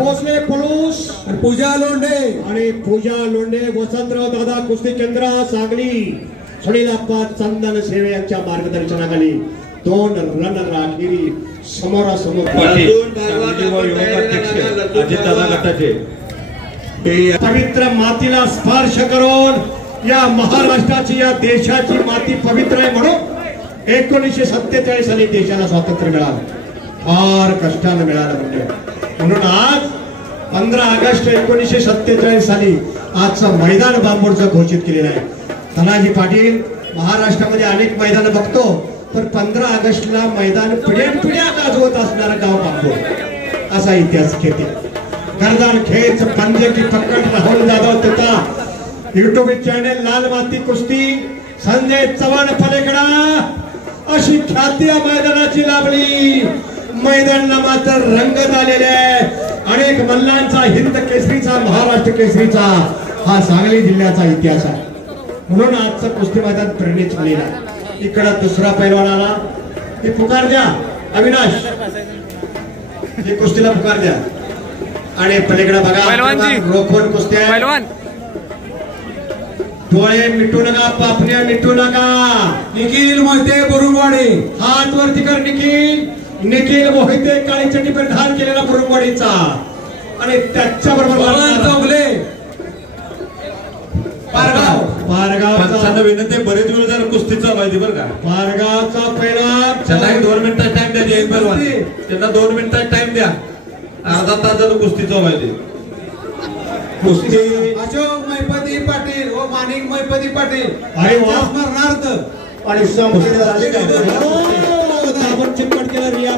भोसले पळूस पूजा लोंढे आणि पूजा लोंढे वसंतराव दादा कुस्ती केंद्र सांगली सुनील अप्पा चंदन सेवे यांच्या मार्गदर्शनाखाली 2 रन राखीरी समोरासमोर अजितदादा गटाचे पवित्र मातीला स्पर्श करून या महाराष्ट्राची या देशाची माती पवित्र आहे म्हणून 1947 साली देशाला स्वातंत्र्य मिळालं. फार कष्टाने मिळालं म्हणून आज 15 ऑगस्ट 1947 साली आजचं मैदान बांबोडचं घोषित केलेलं आहे. धनाजी पाटील महाराष्ट्रामध्ये अनेक मैदान बघतो तर 15 ऑगस्टला मैदान पिढ्या गाजवत असणारा गाव बांबोड असा इतिहास घेते. गर्दान खेच पंजे की पकड राहुल जाधव तथा युट्यूब चॅनल लाल माती कुस्ती संजय चव्हाण पलेकडा अशी ख्याती या मैदानाची लाभली. मैदानाला मात्र रंगत आलेले आहे. अनेक मल्लांचा हिंद केसरीचा महाराष्ट्र केसरीचा हा सांगली जिल्ह्याचा इतिहास आहे. म्हणून आजचं कुस्ती मैदान प्रेरित झालेला. इकडं दुसरा पैलवान आला ते पुकार द्या अविनाश हे कुस्तीला पुकार द्या. आणि पलीकडे बघा रोखोन कुस्ती आहे. डोळे मिटू नका पापण्या मिटू नका. निखिल मोहिते बुरुंगवाडी हात वरती कर निखिल मोहिते काळी चड्डी परिधान केलेला बुरुंगवाडीचा आणि त्याच्या बरोबर पारगाव विनंती बरेच वेळ जर कुस्तीचा माहिती बरं का. पारगावचा पैलवान त्यांना 2 मिनिटात टाइम द्या. जयंत पैलवान त्यांना 2 मिनिटात टाइम द्या. अर्धा तास जर कुस्तीचा माहिती कुस्ती अशोक मैपती पाटील व माणिक मैपती पाटील अरे वा स्मरणार्थ आणि चिकट केला रिया